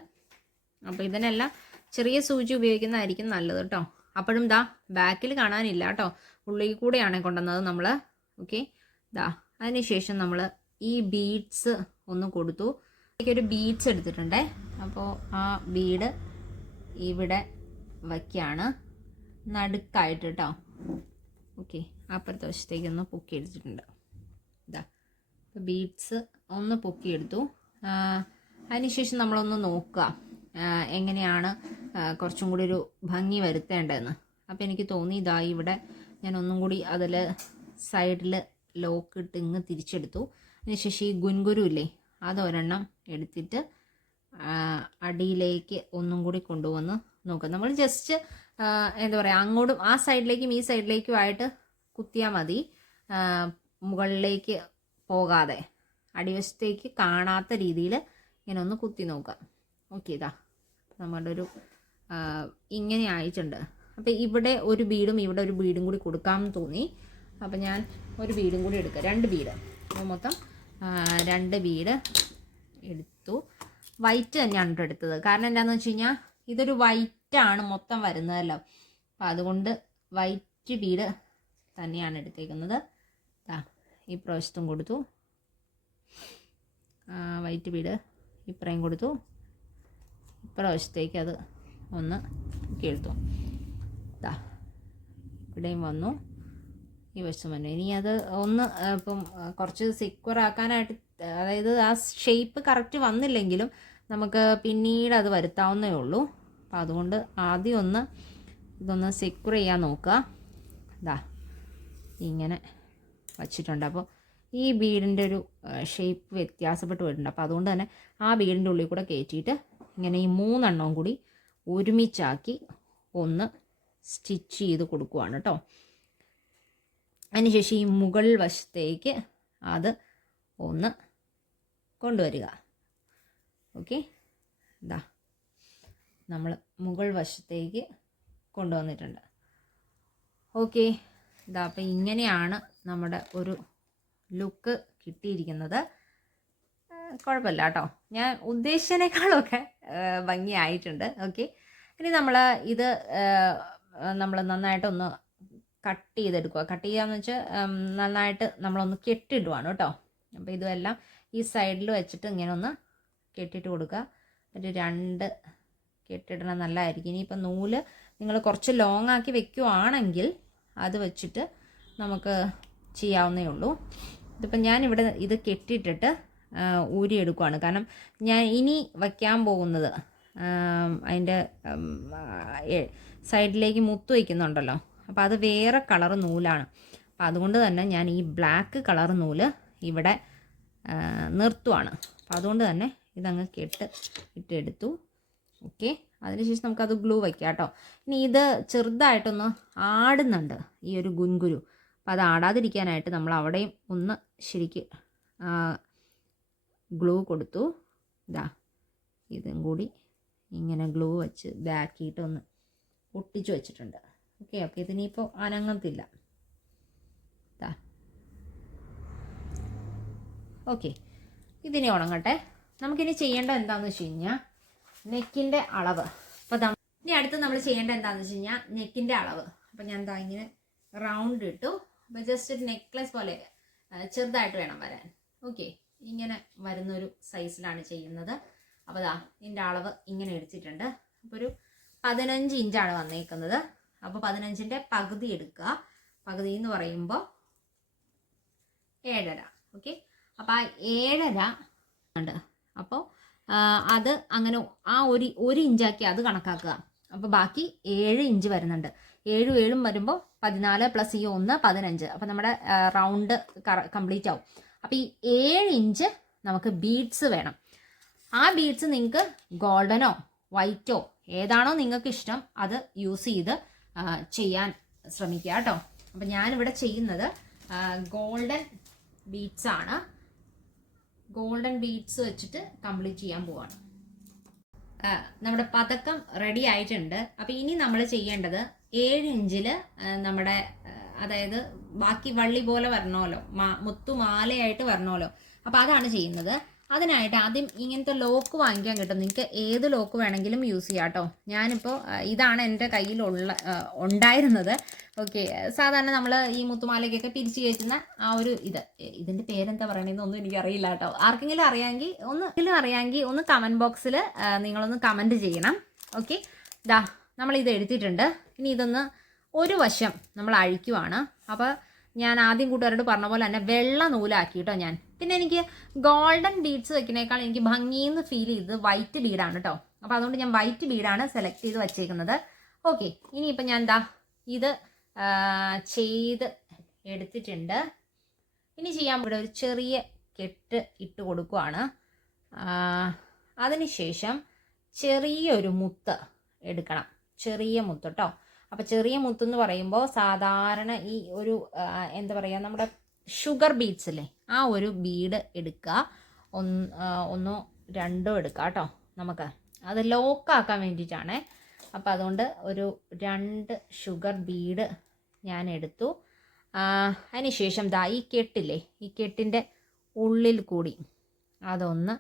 അപ്പോൾ ഇതിനെല്ലാം ചെറിയ സൂചി ഉപയോഗിക്കുന്നതായിരിക്കും നല്ലത് കേട്ടോ. അപ്പോഴും ദാ ബാക്കിൽ കാണാനില്ല കേട്ടോ, ഉള്ളിൽ കൂടെയാണ് കൊണ്ടുവന്നത് നമ്മൾ. ഓക്കെ, ദാ അതിനുശേഷം നമ്മൾ ഈ ബീഡ്സ് ഒന്ന് കൊടുത്തു. ഒരു ബീഡ്സ് എടുത്തിട്ടുണ്ടേ. അപ്പോൾ ആ ബീഡ് ഇവിടെ വയ്ക്കാണ്, നടുക്കായിട്ട് കേട്ടോ. ഓക്കെ, അപ്പുറത്തെ വശത്തേക്കൊന്ന് പൊക്കി എടുത്തിട്ടുണ്ട്. ഇതാ ബീഡ്സ് ഒന്ന് പൊക്കിയെടുത്തു. അതിനുശേഷം നമ്മളൊന്ന് നോക്കുക എങ്ങനെയാണ് കുറച്ചും കൂടി ഒരു ഭംഗി വരുത്തേണ്ടതെന്ന്. അപ്പോൾ എനിക്ക് തോന്നി ഇതാ ഇവിടെ ഞാൻ ഒന്നും കൂടി അതിൽ സൈഡിൽ ലോക്ക് ഇട്ട് ഇങ്ങ് തിരിച്ചെടുത്തു. അതിനുശേഷം ഈ ഗുൻഗുരു ഇല്ലേ, അതൊരെണ്ണം എടുത്തിട്ട് അടിയിലേക്ക് ഒന്നും കൂടി കൊണ്ടുവന്ന് നോക്കുക. നമ്മൾ ജസ്റ്റ് എന്താ പറയുക, അങ്ങോട്ടും ആ സൈഡിലേക്കും ഈ സൈഡിലേക്കും ആയിട്ട് കുത്തിയാൽ മതി, മുകളിലേക്ക് പോകാതെ അടിവശത്തേക്ക് കാണാത്ത രീതിയിൽ ഇങ്ങനെ ഒന്ന് കുത്തി നോക്കുക. ഓക്കെ, ഇതാ നമ്മുടെ ഒരു ഇങ്ങനെ ആയിട്ടുണ്ട്. അപ്പോൾ ഇവിടെ ഒരു ബീഡും ഇവിടെ ഒരു ബീഡും കൂടി കൊടുക്കാമെന്ന് തോന്നി. അപ്പോൾ ഞാൻ ഒരു ബീഡും കൂടി എടുക്കുക, 2 ബീഡ്. അപ്പോൾ മൊത്തം 2 ബീഡ് എടുത്തു. വൈറ്റ് തന്നെയാണ് എടുത്തത്. കാരണം എന്താണെന്ന് വെച്ച് കഴിഞ്ഞാൽ ഇതൊരു വൈറ്റാണ് മൊത്തം വരുന്നതല്ലോ. അപ്പോൾ അതുകൊണ്ട് വൈറ്റ് ബീഡ് തന്നെയാണ് എടുത്തേക്കുന്നത്. ഈ പ്രാവശ്യത്തും കൊടുത്തു, വൈറ്റ് ബീഡ് ഇപ്പറയും കൊടുത്തു. ഇപ്രാവശ്യത്തേക്ക് അത് ഒന്ന് എടുത്തു. ഇവിടെയും വന്നു, ഈ വശം വന്നു. ഇനി അത് ഒന്ന് ഇപ്പം കുറച്ച് സെക്യൂർ ആക്കാനായിട്ട്, അതായത് ആ ഷേപ്പ് കറക്റ്റ് വന്നില്ലെങ്കിലും നമുക്ക് പിന്നീട് അത് വരുത്താവുന്നേ ഉള്ളൂ. അപ്പം അതുകൊണ്ട് ആദ്യം ഒന്ന് ഇതൊന്ന് സെക്യൂർ ചെയ്യാൻ നോക്കുക. ഇതാ ഇങ്ങനെ വച്ചിട്ടുണ്ട്. അപ്പോൾ ഈ ബീഡിൻ്റെ ഒരു ഷേപ്പ് വ്യത്യാസപ്പെട്ട് വരുന്നുണ്ട്. അപ്പോൾ അതുകൊണ്ട് തന്നെ ആ ബീഡിൻ്റെ ഉള്ളിൽ കൂടെ കയറ്റിയിട്ട് ഇങ്ങനെ ഈ 3 എണ്ണവും കൂടി ഒരുമിച്ചാക്കി ഒന്ന് സ്റ്റിച്ച് ചെയ്ത് കൊടുക്കുവാണ് കേട്ടോ. അതിനുശേഷം ഈ മുകൾ വശത്തേക്ക് അത് ഒന്ന് കൊണ്ടുവരിക. ഓക്കെ, ഇതാ നമ്മൾ മുകൾ വശത്തേക്ക് കൊണ്ടുവന്നിട്ടുണ്ട്. ഓക്കെ, ഇതാ അപ്പം ഇങ്ങനെയാണ് നമ്മുടെ ഒരു ലുക്ക് കിട്ടിയിരിക്കുന്നത്. കുഴപ്പമില്ല കേട്ടോ, ഞാൻ ഉദ്ദേശിച്ചതിനേക്കാളൊക്കെ ഭംഗിയായിട്ടുണ്ട്. ഓക്കെ, ഇനി നമ്മൾ ഇത് നമ്മൾ നന്നായിട്ടൊന്ന് കട്ട് ചെയ്തെടുക്കുക. കട്ട് ചെയ്യാന്ന് വെച്ചാൽ നന്നായിട്ട് നമ്മളൊന്ന് കെട്ടിടുവാണ് കേട്ടോ. അപ്പോൾ ഇതെല്ലാം ഈ സൈഡിൽ വെച്ചിട്ട് ഇങ്ങനെ ഒന്ന് കെട്ടിയിട്ട് കൊടുക്കുക. ഒരു 2 കെട്ടിടണം, നല്ലതായിരിക്കും. ഇനിയിപ്പോൾ നൂല് നിങ്ങൾ കുറച്ച് ലോങ് ആക്കി വെക്കുവാണെങ്കിൽ അത് വെച്ചിട്ട് നമുക്ക് ചെയ്യാവുന്നേ ഉള്ളൂ. ഇതിപ്പോൾ ഞാനിവിടെ ഇത് കെട്ടിയിട്ടിട്ട് ഊരിയെടുക്കുവാണ്. കാരണം ഞാൻ ഇനി വയ്ക്കാൻ പോകുന്നത് അതിൻ്റെ സൈഡിലേക്ക് മുത്ത് വയ്ക്കുന്നുണ്ടല്ലോ, അപ്പോൾ അത് വേറെ കളർ നൂലാണ്. അപ്പോൾ അതുകൊണ്ട് തന്നെ ഞാൻ ഈ ബ്ലാക്ക് കളർ നൂല് ഇവിടെ നിർത്തുവാണ്. അപ്പോൾ അതുകൊണ്ട് തന്നെ ഇതങ്ങ് ഇട്ടെടുത്തു. ഓക്കെ, അതിനുശേഷം നമുക്കത് ഗ്ലൂ വയ്ക്കാം കേട്ടോ. ഇനി ഇത് ചെറുതായിട്ടൊന്ന് ആടുന്നുണ്ട് ഈ ഒരു ഗുൻഗുരു. അപ്പോൾ അത് ആടാതിരിക്കാനായിട്ട് നമ്മൾ അവിടെയും ഒന്ന് ശരിക്ക് ഗ്ലൂ കൊടുത്തു. ഇതാ ഇതും കൂടി ഇങ്ങനെ ഗ്ലൂ വെച്ച് ബാക്കിയിട്ട് ഒന്ന് ഒട്ടിച്ചു വെച്ചിട്ടുണ്ട്. ഓക്കെ, ഇതിനിപ്പോൾ അനങ്ങത്തില്ല. ഓക്കെ, ഇതിനെ ഉണങ്ങട്ടെ. നമുക്കിനി ചെയ്യേണ്ടത് എന്താണെന്ന് വെച്ച് കഴിഞ്ഞാൽ നെക്കിൻ്റെ അളവ്. അപ്പോൾ ഇനി അടുത്ത് നമ്മൾ ചെയ്യേണ്ടത് എന്താണെന്ന് വെച്ച് കഴിഞ്ഞാൽ നെക്കിൻ്റെ അളവ്. അപ്പോൾ ഞാൻ എന്താ ഇങ്ങനെ റൗണ്ട് ഇട്ടു. അപ്പോൾ ജസ്റ്റ് ഒരു നെക്ലെസ് പോലെ ചെറുതായിട്ട് വേണം വരാൻ. ഓക്കെ, ഇങ്ങനെ വരുന്നൊരു സൈസിലാണ് ചെയ്യുന്നത്. അപ്പോൾ ഇതിൻ്റെ അളവ് ഇങ്ങനെ എടുത്തിട്ടുണ്ട്. അപ്പോൾ ഒരു 15 ഇഞ്ചാണ് വന്നേക്കുന്നത്. അപ്പോൾ 15ൻ്റെ പകുതി എടുക്കുക. പകുതി എന്ന് പറയുമ്പോൾ 7.5. ഓക്കെ, അപ്പോൾ ആ 7.5 ഉണ്ട്. അപ്പോൾ അത് അങ്ങനെ ആ ഒരു ഇഞ്ചാക്കി അത് കണക്കാക്കുക. അപ്പോൾ ബാക്കി 7 ഇഞ്ച് വരുന്നുണ്ട്. 7 വരുമ്പോൾ 14 + ഈ 1 15. അപ്പോൾ നമ്മുടെ റൗണ്ട് കംപ്ലീറ്റ് ആവും. അപ്പോൾ ഈ 7 ഇഞ്ച് നമുക്ക് ബീഡ്സ് വേണം. ആ ബീഡ്സ് നിങ്ങൾക്ക് ഗോൾഡനോ വൈറ്റോ ഏതാണോ നിങ്ങൾക്ക് ഇഷ്ടം അത് യൂസ് ചെയ്ത് ചെയ്യാൻ ശ്രമിക്കുക കേട്ടോ. അപ്പം ഞാനിവിടെ ചെയ്യുന്നത് ഗോൾഡൻ ബീഡ്സ് ആണ്. ഗോൾഡൻ ബീഡ്സ് വെച്ചിട്ട് കംപ്ലീറ്റ് ചെയ്യാൻ പോവാണ്. നമ്മുടെ പതക്കം റെഡി ആയിട്ടുണ്ട്. അപ്പോൾ ഇനി നമ്മൾ ചെയ്യേണ്ടത് 7 ഇഞ്ചിൽ നമ്മുടെ അതായത് ബാക്കി വള്ളി പോലെ വരണമല്ലോ, മുത്തുമാലയായിട്ട് വരണമല്ലോ. അപ്പോൾ അതാണ് ചെയ്യുന്നത്. അതിനായിട്ട് ആദ്യം ഇങ്ങനത്തെ ലോക്ക് വാങ്ങിക്കാൻ കിട്ടും. നിങ്ങൾക്ക് ഏത് ലോക്ക് വേണമെങ്കിലും യൂസ് ചെയ്യാം കേട്ടോ. ഞാനിപ്പോൾ ഇതാണ് എൻ്റെ കയ്യിലുള്ള ഉണ്ടായിരുന്നത്. ഓക്കെ, സാധാരണ നമ്മൾ ഈ മുത്തുമാലയ്ക്കൊക്കെ പിരിച്ച് കയറ്റുന്ന ആ ഒരു ഇതിൻ്റെ പേരെന്താ പറയണതെന്നൊന്നും എനിക്കറിയില്ല കേട്ടോ. ആർക്കെങ്കിലും അറിയാമെങ്കിൽ ഒന്ന് കമൻറ്റ് ബോക്സിൽ നിങ്ങളൊന്ന് കമൻറ്റ് ചെയ്യണം. ഓക്കെ, നമ്മളിത് എടുത്തിട്ടുണ്ട്. ഇനി ഇതൊന്ന് ഒരു വശം നമ്മൾ അഴിക്കുവാണ്. അപ്പോൾ ഞാൻ ആദ്യം കൂട്ടുകാരോട് പറഞ്ഞ പോലെ തന്നെ വെള്ള നൂലാക്കി കേട്ടോ ഞാൻ. പിന്നെ എനിക്ക് ഗോൾഡൻ ബീഡ്സ് വെക്കുന്നേക്കാൾ എനിക്ക് ഭംഗിയെന്ന് ഫീൽ ചെയ്തത് വൈറ്റ് ബീഡാണ് കേട്ടോ. അപ്പോൾ അതുകൊണ്ട് ഞാൻ വൈറ്റ് ബീഡാണ് സെലക്ട് ചെയ്ത് വച്ചേക്കുന്നത്. ഓക്കെ, ഇനിയിപ്പോൾ ഞാൻ ഇത് ചെയ്ത് എടുത്തിട്ടുണ്ട്. ഇനി ചെയ്യാൻ ഇവിടെ ഒരു ചെറിയ കെട്ട് ഇട്ട് കൊടുക്കുവാണ്. അതിനുശേഷം ചെറിയൊരു മുത്ത് എടുക്കണം, ചെറിയ മുത്ത് കേട്ടോ. അപ്പോൾ ചെറിയ മുത്തെന്ന് പറയുമ്പോൾ സാധാരണ ഈ ഒരു എന്താ പറയുക, നമ്മുടെ ഷുഗർ ബീഡ്സ് അല്ലേ, ആ ഒരു ബീഡ് എടുക്കുക. ഒന്നോ രണ്ടോ എടുക്കുക കേട്ടോ. നമുക്ക് അത് ലോക്കാക്കാൻ വേണ്ടിയിട്ടാണ്. അപ്പോൾ അതുകൊണ്ട് ഒരു 2 ഷുഗർ ബീഡ് ഞാൻ എടുത്തു. അതിനുശേഷം ഈ കെട്ടില്ലേ, ഈ കെട്ടിൻ്റെ ഉള്ളിൽ കൂടി അതൊന്ന്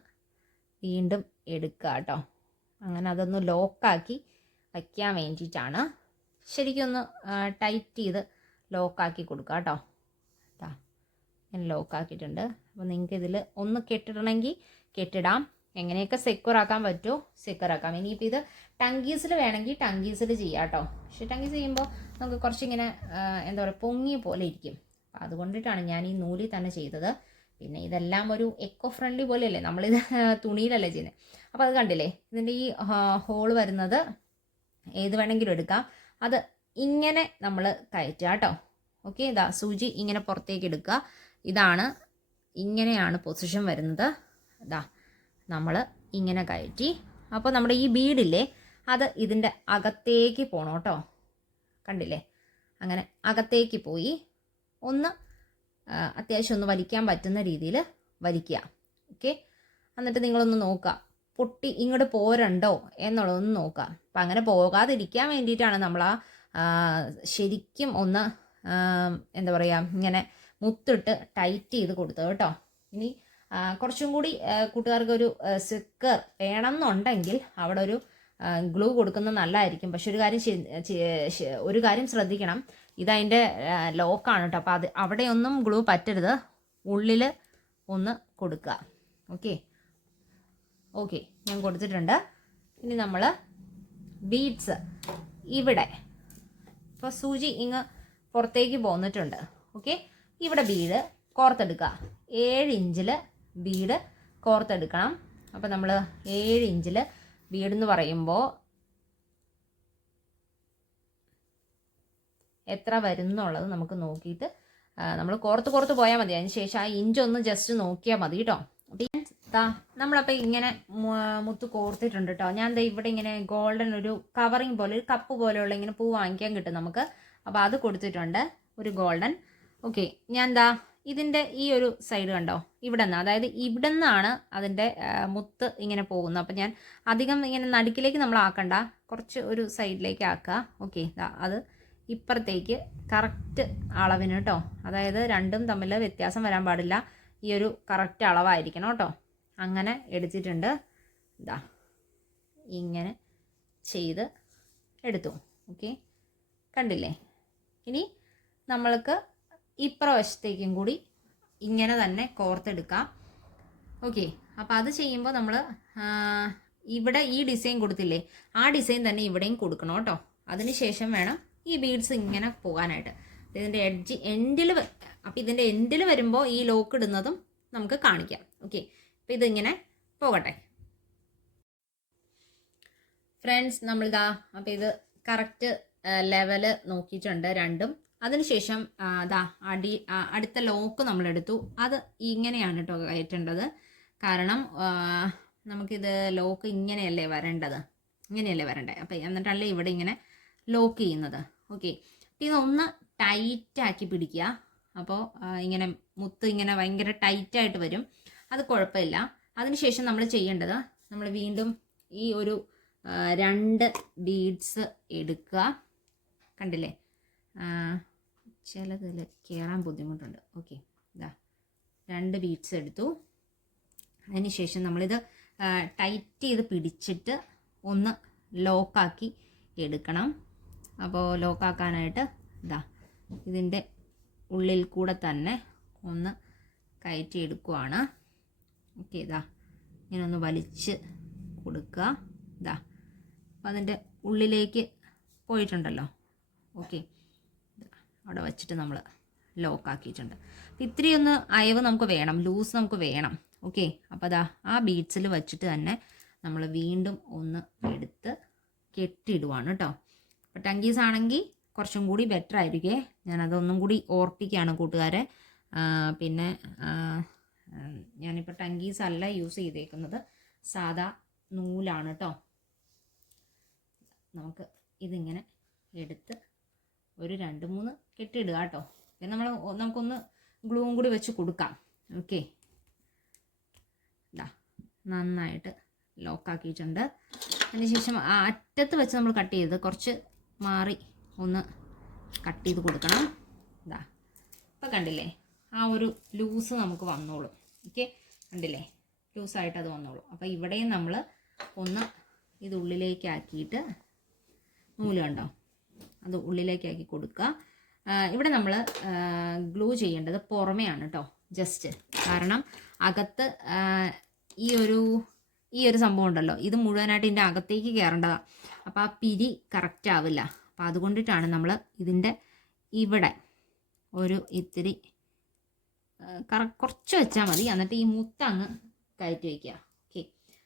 വീണ്ടും എടുക്കുക കേട്ടോ. അങ്ങനെ അതൊന്ന് ലോക്കാക്കി വയ്ക്കാൻ വേണ്ടിയിട്ടാണ്. ശരിക്കും ഒന്ന് ടൈറ്റ് ചെയ്ത് ലോക്കാക്കി കൊടുക്കുക കേട്ടോ. ഞാൻ ലോക്കാക്കിയിട്ടുണ്ട്. അപ്പോൾ നിങ്ങൾക്ക് ഇതിൽ ഒന്ന് കെട്ടിടണമെങ്കിൽ കെട്ടിടാം. എങ്ങനെയൊക്കെ സെക്യൂർ ആക്കാൻ പറ്റുമോ സെക്യൂർ ആക്കാം. ഇനിയിപ്പോൾ ഇത് ടങ്കീസിൽ വേണമെങ്കിൽ ടങ്കീസിൽ ചെയ്യാം കേട്ടോ. പക്ഷേ ടങ്കീസ് ചെയ്യുമ്പോൾ നമുക്ക് കുറച്ചിങ്ങനെ എന്താ പറയുക, പൊങ്ങിയ പോലെ ഇരിക്കും. അപ്പോൾ അതുകൊണ്ടിട്ടാണ് ഞാൻ ഈ നൂലിൽ തന്നെ ചെയ്തത്. പിന്നെ ഇതെല്ലാം ഒരു എക്കോ ഫ്രണ്ട്ലി പോലെയല്ലേ, നമ്മളിത് തുണിയിലല്ലേ ചെയ്യുന്നത്. അപ്പോൾ അത് കണ്ടില്ലേ, ഇതിൻ്റെ ഈ ഹോൾ വരുന്നത് ഏത് വേണമെങ്കിലും എടുക്കാം. അത് ഇങ്ങനെ നമ്മൾ കയറ്റുക കേട്ടോ. ഓക്കെ, സൂചി ഇങ്ങനെ പുറത്തേക്ക് എടുക്കുക. ഇങ്ങനെയാണ് പൊസിഷൻ വരുന്നത്. നമ്മൾ ഇങ്ങനെ കയറ്റി. അപ്പോൾ നമ്മുടെ ഈ ബീഡില്ലേ, അത് ഇതിൻ്റെ അകത്തേക്ക് പോകണം കേട്ടോ. കണ്ടില്ലേ, അങ്ങനെ അകത്തേക്ക് പോയി അത്യാവശ്യം ഒന്ന് വലിക്കാൻ പറ്റുന്ന രീതിയിൽ വലിക്കുക. ഓക്കെ, എന്നിട്ട് നിങ്ങളൊന്ന് നോക്കുക, പൊട്ടി ഇങ്ങോട്ട് പോരണ്ടോ എന്നുള്ളതൊന്ന് നോക്കുക. അപ്പം അങ്ങനെ പോകാതിരിക്കാൻ വേണ്ടിയിട്ടാണ് നമ്മൾ ശരിക്കും ഒന്ന് എന്താ പറയുക, ഇങ്ങനെ മുത്തിട്ട് ടൈറ്റ് ചെയ്ത് കൊടുത്തത് കേട്ടോ. ഇനി കുറച്ചും കൂടി കൂട്ടുകാർക്ക് ഒരു സ്റ്റിക്കർ വേണമെന്നുണ്ടെങ്കിൽ അവിടെ ഒരു ഗ്ലൂ കൊടുക്കുന്നത് നല്ലതായിരിക്കും. പക്ഷെ ഒരു കാര്യം ശ്രദ്ധിക്കണം, ഇതതിൻ്റെ ലോക്കാണ് കേട്ടോ. അപ്പോൾ അവിടെയൊന്നും ഗ്ലൂ പറ്റരുത്, ഉള്ളിൽ ഒന്ന് കൊടുക്കുക. ഓക്കെ, ഞാൻ കൊടുത്തിട്ടുണ്ട്. ഇനി നമ്മൾ ബീഡ്സ് ഇവിടെ ഇപ്പോൾ സൂചി ഇങ്ങ് പുറത്തേക്ക് പോന്നിട്ടുണ്ട്. ഓക്കെ, ഇവിടെ ബീഡ് കോർത്തെടുക്കുക. 7 ഇഞ്ചിൽ ബീഡ് കോർത്തെടുക്കണം. അപ്പോൾ നമ്മൾ 7 ഇഞ്ചിൽ ബീഡെന്ന് പറയുമ്പോൾ എത്ര വരുന്നുള്ളത് നമുക്ക് നോക്കിയിട്ട് നമ്മൾ കോർത്ത് പോയാൽ മതി. അതിന് ശേഷം ആ ഇഞ്ചൊന്ന് ജസ്റ്റ് നോക്കിയാൽ മതി കേട്ടോ. നമ്മളപ്പോൾ ഇങ്ങനെ മുത്ത് കോർത്തിട്ടുണ്ട് കേട്ടോ. ഞാൻ ഇവിടെ ഇങ്ങനെ ഗോൾഡൻ ഒരു കവറിങ് പോലെ, ഒരു കപ്പ് പോലെയുള്ള ഇങ്ങനെ പൂ വാങ്ങിക്കാൻ കിട്ടും നമുക്ക്. അപ്പോൾ അത് കൊടുത്തിട്ടുണ്ട്, ഒരു ഗോൾഡൻ. ഓക്കെ, ഞാൻ ഇതിൻ്റെ ഈ ഒരു സൈഡ് കണ്ടോ, ഇവിടെ നിന്ന്, അതായത് ഇവിടെ നിന്നാണ് അതിൻ്റെ മുത്ത് ഇങ്ങനെ പോകുന്നത്. അപ്പം ഞാൻ അധികം ഇങ്ങനെ നടുക്കിലേക്ക് നമ്മൾ ആക്കണ്ട, കുറച്ച് ഒരു സൈഡിലേക്ക് ആക്കുക. ഓക്കെ, അത് ഇപ്പുറത്തേക്ക് കറക്റ്റ് അളവിന് കേട്ടോ. അതായത് രണ്ടും തമ്മിൽ വ്യത്യാസം വരാൻ പാടില്ല, ഈ ഒരു കറക്റ്റ് അളവായിരിക്കണം കേട്ടോ. അങ്ങനെ എടുത്തിട്ടുണ്ട്. ഇങ്ങനെ ചെയ്ത് എടുത്തു. ഓക്കെ, കണ്ടില്ലേ. ഇനി നമ്മൾക്ക് ഇപ്പുറവശത്തേക്കും കൂടി ഇങ്ങനെ തന്നെ കോർത്തെടുക്കാം. ഓക്കെ, അപ്പോൾ അത് ചെയ്യുമ്പോൾ നമ്മൾ ഇവിടെ ഈ ഡിസൈൻ കൊടുത്തില്ലേ, ആ ഡിസൈൻ തന്നെ ഇവിടെയും കൊടുക്കണം കേട്ടോ. അതിന് ശേഷം വേണം ഈ ബീഡ്സ് ഇങ്ങനെ പോകാനായിട്ട്. ഇതിൻ്റെ എൻഡിൽ, അപ്പോൾ ഇതിൻ്റെ എൻഡിൽ വരുമ്പോൾ ഈ ലോക്ക് ഇടുന്നതും നമുക്ക് കാണിക്കാം. ഓക്കെ, അപ്പോൾ ഇതിങ്ങനെ പോകട്ടെ ഫ്രണ്ട്സ്. നമ്മളിതാ അപ്പോൾ ഇത് കറക്റ്റ് ലെവല് നോക്കിയിട്ടുണ്ട് രണ്ടും. അതിനുശേഷം അടുത്ത ലോക്ക് നമ്മളെടുത്തു. അത് ഇങ്ങനെയാണ് കേട്ടോ കയറ്റേണ്ടത്. കാരണം നമുക്കിത് ലോക്ക് ഇങ്ങനെയല്ലേ വരേണ്ടത്, അപ്പോൾ എന്നിട്ടല്ലേ ഇവിടെ ഇങ്ങനെ ലോക്ക് ചെയ്യുന്നത്. ഓക്കെ, ഇതൊന്ന് ടൈറ്റാക്കി പിടിക്കുക. അപ്പോൾ ഇങ്ങനെ മുത്ത് ഇങ്ങനെ ഭയങ്കര ടൈറ്റായിട്ട് വരും, അത് കുഴപ്പമില്ല. അതിനുശേഷം നമ്മൾ ചെയ്യേണ്ടത്, നമ്മൾ വീണ്ടും ഈ ഒരു 2 ബീഡ്സ് എടുക്കുക. കണ്ടില്ലേ, ചിലതിൽ കയറാൻ ബുദ്ധിമുട്ടുണ്ട്. ഓക്കെ, ഇതാ 2 ബീഡ്സ് എടുത്തു. അതിനുശേഷം നമ്മളിത് ടൈറ്റ് ചെയ്ത് പിടിച്ചിട്ട് ഒന്ന് ലോക്കാക്കി എടുക്കണം. അപ്പോൾ ലോക്കാക്കാനായിട്ട് ഇതാ ഇതിൻ്റെ ഉള്ളിൽ കൂടെ തന്നെ ഒന്ന് കയറ്റി എടുക്കുവാണ്. ഓക്കെ, ഇതാ ഇങ്ങനെ ഒന്ന് വലിച്ച് കൊടുക്കുക. ഇതാ അപ്പം അതിൻ്റെ ഉള്ളിലേക്ക് പോയിട്ടുണ്ടല്ലോ. ഓക്കെ, അവിടെ വച്ചിട്ട് നമ്മൾ ലോക്കാക്കിയിട്ടുണ്ട്. അപ്പം ഇത്തിരിയൊന്ന് അയവ് നമുക്ക് വേണം, ലൂസ് നമുക്ക് വേണം. ഓക്കെ, അപ്പോൾ അതാ ആ ബീഡ്സിൽ വച്ചിട്ട് തന്നെ നമ്മൾ വീണ്ടും ഒന്ന് എടുത്ത് കെട്ടിയിടുവാണ് കേട്ടോ. അപ്പോൾ ടങ്കീസ് ആണെങ്കിൽ കുറച്ചും കൂടി ബെറ്റർ ആയിരിക്കേ. ഞാനതൊന്നും കൂടി ഓർപ്പിക്കുകയാണ് കൂട്ടുകാരെ. പിന്നെ ഞാനിപ്പോൾ ടങ്കീസ് അല്ല യൂസ് ചെയ്തേക്കുന്നത്, സാദാ നൂലാണ് കേട്ടോ. നമുക്ക് ഇതിങ്ങനെ എടുത്ത് ഒരു 2-3 കെട്ടിയിടുക കേട്ടോ. പിന്നെ നമുക്കൊന്ന് ഗ്ലൂവും കൂടി വെച്ച് കൊടുക്കാം. ഓക്കെ, ഇതാ നന്നായിട്ട് ലോക്കാക്കിയിട്ടുണ്ട്. അതിനുശേഷം ആ അറ്റത്ത് വെച്ച് നമ്മൾ കട്ട് ചെയ്ത് കുറച്ച് മാറി ഒന്ന് കട്ട് ചെയ്ത് കൊടുക്കണം. ഇതാ ഇപ്പം കണ്ടില്ലേ, ആ ഒരു ലൂസ് നമുക്ക് വന്നോളും. ഓക്കെ, കണ്ടില്ലേ, ലൂസായിട്ട് അത് വന്നോളും. അപ്പോൾ ഇവിടെയും നമ്മൾ ഒന്ന് ഇത് ഉള്ളിലേക്കാക്കിയിട്ട് നൂല് കണ്ടോ, അത് ഉള്ളിലേക്കാക്കി കൊടുക്കുക. ഇവിടെ നമ്മൾ ഗ്ലൂ ചെയ്യേണ്ടത് പുറമെയാണ് കേട്ടോ, ജസ്റ്റ്. കാരണം അകത്ത് ഈ ഒരു സംഭവം ഉണ്ടല്ലോ, ഇത് മുഴുവനായിട്ട് ഇതിൻ്റെ അകത്തേക്ക് കയറേണ്ടതാണ്. അപ്പോൾ ആ പിരി കറക്റ്റ് ആവില്ല. അപ്പോൾ അതുകൊണ്ടിട്ടാണ് നമ്മൾ ഇതിൻ്റെ ഇവിടെ ഒരു ഇത്തിരി കുറച്ച് വെച്ചാൽ മതി. എന്നിട്ട് ഈ മുത്തങ്ങ് കയറ്റി വയ്ക്കുക. ഓക്കെ,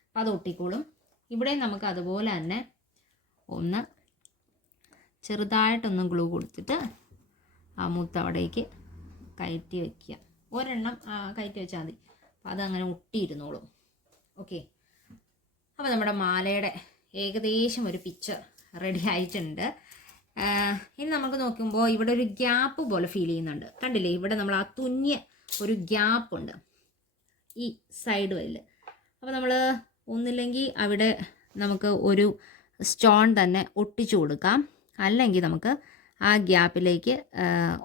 അപ്പോൾ അത് ഒട്ടിക്കോളും. ഇവിടെ നമുക്ക് അതുപോലെ തന്നെ ഒന്ന് ചെറുതായിട്ടൊന്ന് ഗ്ലൂ കൊടുത്തിട്ട് ആ മുത്ത് അവിടേക്ക് കയറ്റി വയ്ക്കുക. ഒരെണ്ണം കയറ്റി വെച്ചാൽ മതി, അപ്പോൾ അതങ്ങനെ ഒട്ടിയിരുന്നോളും. ഓക്കെ, അപ്പോൾ നമ്മുടെ മാലയുടെ ഏകദേശം ഒരു പിക്ചർ റെഡി ആയിട്ടുണ്ട്. ഇനി നമുക്ക് നോക്കുമ്പോൾ ഇവിടെ ഒരു ഗ്യാപ്പ് പോലെ ഫീൽ ചെയ്യുന്നുണ്ട്. കണ്ടില്ലേ, ഇവിടെ നമ്മൾ ആ തുന്നിയ ഒരു ഗ്യാപ്പ് ഉണ്ട് ഈ സൈഡ് വരിൽ. അപ്പോൾ നമ്മൾ ഒന്നില്ലെങ്കിൽ അവിടെ നമുക്ക് ഒരു സ്റ്റോൺ തന്നെ ഒട്ടിച്ചു കൊടുക്കാം, അല്ലെങ്കിൽ നമുക്ക് ആ ഗ്യാപ്പിലേക്ക്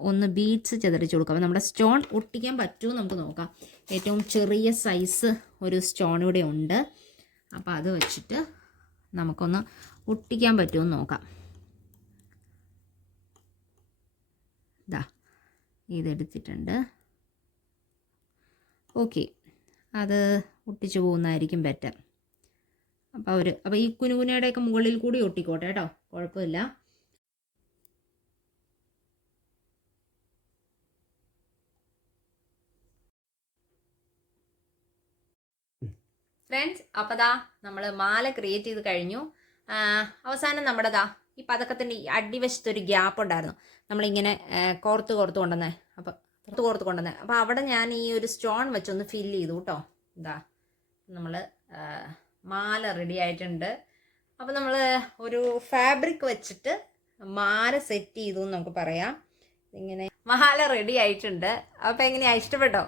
ഒന്ന് ബീഡ്സ് ചെതറിച്ച് കൊടുക്കാം. അപ്പോൾ നമ്മുടെ സ്റ്റോൺ ഒട്ടിക്കാൻ പറ്റുമോ നമുക്ക് നോക്കാം. ഏറ്റവും ചെറിയ സൈസ് ഒരു സ്റ്റോൺ ഇവിടെ ഉണ്ട്. അപ്പോൾ അത് വെച്ചിട്ട് നമുക്കൊന്ന് ഒട്ടിക്കാൻ പറ്റുമോ എന്ന് നോക്കാം. ഇതാ ഇതെടുത്തിട്ടുണ്ട്. ഓക്കെ, അത് ഒട്ടിച്ചു പോകുന്നതായിരിക്കും ബെറ്റർ. അപ്പോൾ ഈ കുനുകുനയുടെയൊക്കെ മുകളിൽ കൂടി ഒട്ടിക്കോട്ടെ കേട്ടോ, കുഴപ്പമില്ല. ഫ്രണ്ട്സ്, അപ്പോൾ ദാ നമ്മൾ മാല ക്രിയേറ്റ് ചെയ്ത് കഴിഞ്ഞു. അവസാനം നമ്മുടെ ദാ ഈ പതക്കത്തിൻ്റെ ഈ അടിവശത്തൊരു ഗ്യാപ്പ് ഉണ്ടായിരുന്നു, നമ്മളിങ്ങനെ കോർത്ത് കൊണ്ടുവന്നേ. അപ്പോൾ അവിടെ ഞാൻ ഈ ഒരു സ്റ്റോൺ വെച്ചൊന്ന് ഫില്ല് ചെയ്തു കേട്ടോ. ഇതാ നമ്മൾ മാല റെഡി ആയിട്ടുണ്ട്. അപ്പോൾ നമ്മൾ ഒരു ഫാബ്രിക് വെച്ചിട്ട് മാല സെറ്റ് ചെയ്തു എന്ന് നമുക്ക് പറയാം. ഇങ്ങനെ മാല റെഡി ആയിട്ടുണ്ട്. അപ്പോൾ എങ്ങനെയാണ്, ഇഷ്ടപ്പെട്ടോ?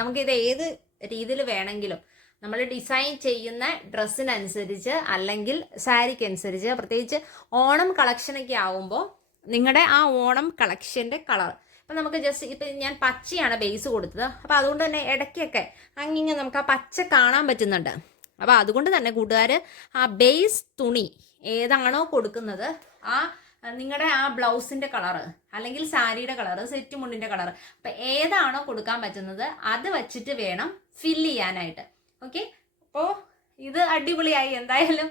നമുക്കിത് ഏത് രീതിയിൽ വേണമെങ്കിലും നമ്മൾ ഡിസൈൻ ചെയ്യുന്ന ഡ്രസ്സിനനുസരിച്ച് അല്ലെങ്കിൽ സാരിക്ക് അനുസരിച്ച്, പ്രത്യേകിച്ച് ഓണം കളക്ഷനൊക്കെ ആവുമ്പോൾ നിങ്ങളുടെ ആ ഓണം കളക്ഷൻ്റെ കളർ അപ്പം നമുക്ക് ജസ്റ്റ് ഇപ്പം ഞാൻ പച്ചയാണ് ബേസ് കൊടുത്തത്. അപ്പോൾ അതുകൊണ്ട് തന്നെ ഇടയ്ക്കൊക്കെ അങ്ങിങ്ങനെ നമുക്ക് ആ പച്ച കാണാൻ പറ്റുന്നുണ്ട്. അപ്പോൾ അതുകൊണ്ട് തന്നെ കൂട്ടുകാർ ആ ബേസ് തുണി ഏതാണോ കൊടുക്കുന്നത്, ആ നിങ്ങളുടെ ആ ബ്ലൗസിൻ്റെ കളറ് അല്ലെങ്കിൽ സാരിയുടെ കളറ്, സെറ്റ് മുണ്ടിൻ്റെ കളറ്, അപ്പം ഏതാണോ കൊടുക്കാൻ പറ്റുന്നത് അത് വച്ചിട്ട് വേണം ഫില്ല് ചെയ്യാനായിട്ട്. ഓക്കെ, അപ്പോൾ ഇത് അടിപൊളിയായി. എന്തായാലും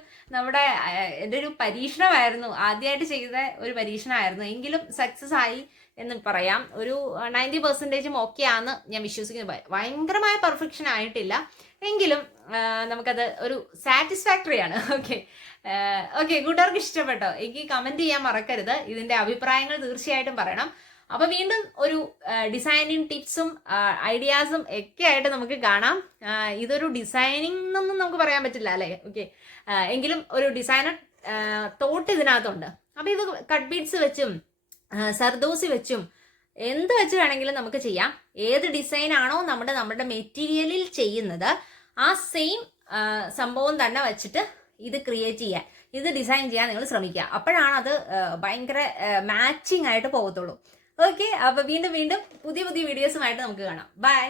എൻ്റെ ഒരു പരീക്ഷണമായിരുന്നു, ആദ്യമായിട്ട് ചെയ്ത ഒരു പരീക്ഷണമായിരുന്നു, എങ്കിലും സക്സസ് ആയി എന്ന് പറയാം. ഒരു 90% ഓക്കെ ആണെന്ന് ഞാൻ വിശ്വസിക്കുന്നു. ഭയങ്കരമായ പെർഫെക്ഷൻ ആയിട്ടില്ല, എങ്കിലും നമുക്കത് ഒരു സാറ്റിസ്ഫാക്ടറി ആണ്. ഓക്കെ, കൂട്ടുകാർക്ക് ഇഷ്ടപ്പെട്ടോ? എനിക്ക് കമൻറ്റ് ചെയ്യാൻ മറക്കരുത്. ഇതിൻ്റെ അഭിപ്രായങ്ങൾ തീർച്ചയായിട്ടും പറയണം. അപ്പോൾ വീണ്ടും ഒരു ഡിസൈനിങ് ടിപ്സും ഐഡിയാസും ഒക്കെ ആയിട്ട് നമുക്ക് കാണാം. ഇതൊരു ഡിസൈനിങ് എന്നൊന്നും നമുക്ക് പറയാൻ പറ്റില്ല അല്ലേ? ഓക്കെ, എങ്കിലും ഒരു ഡിസൈനർ തോട്ട് ഇതിനകത്തുണ്ട്. അപ്പോൾ ഇത് കട്ട് ബീഡ്സ് വെച്ചും സർദോസി വെച്ചും എന്ത് വെച്ച് വേണമെങ്കിലും നമുക്ക് ചെയ്യാം. ഏത് ഡിസൈൻ ആണോ നമ്മുടെ മെറ്റീരിയലിൽ ചെയ്യുന്നത് ആ സെയിം സംഭവം തന്നെ വെച്ചിട്ട് ഇത് ക്രിയേറ്റ് ചെയ്യാൻ, ഇത് ഡിസൈൻ ചെയ്യാൻ നിങ്ങൾ ശ്രമിക്കുക. അപ്പോഴാണ് അത് ഭയങ്കര മാച്ചിങ് ആയിട്ട് പോകത്തുള്ളൂ. ഓക്കെ, അപ്പൊ വീണ്ടും പുതിയ വീഡിയോസുമായിട്ട് നമുക്ക് കാണാം. ബൈ.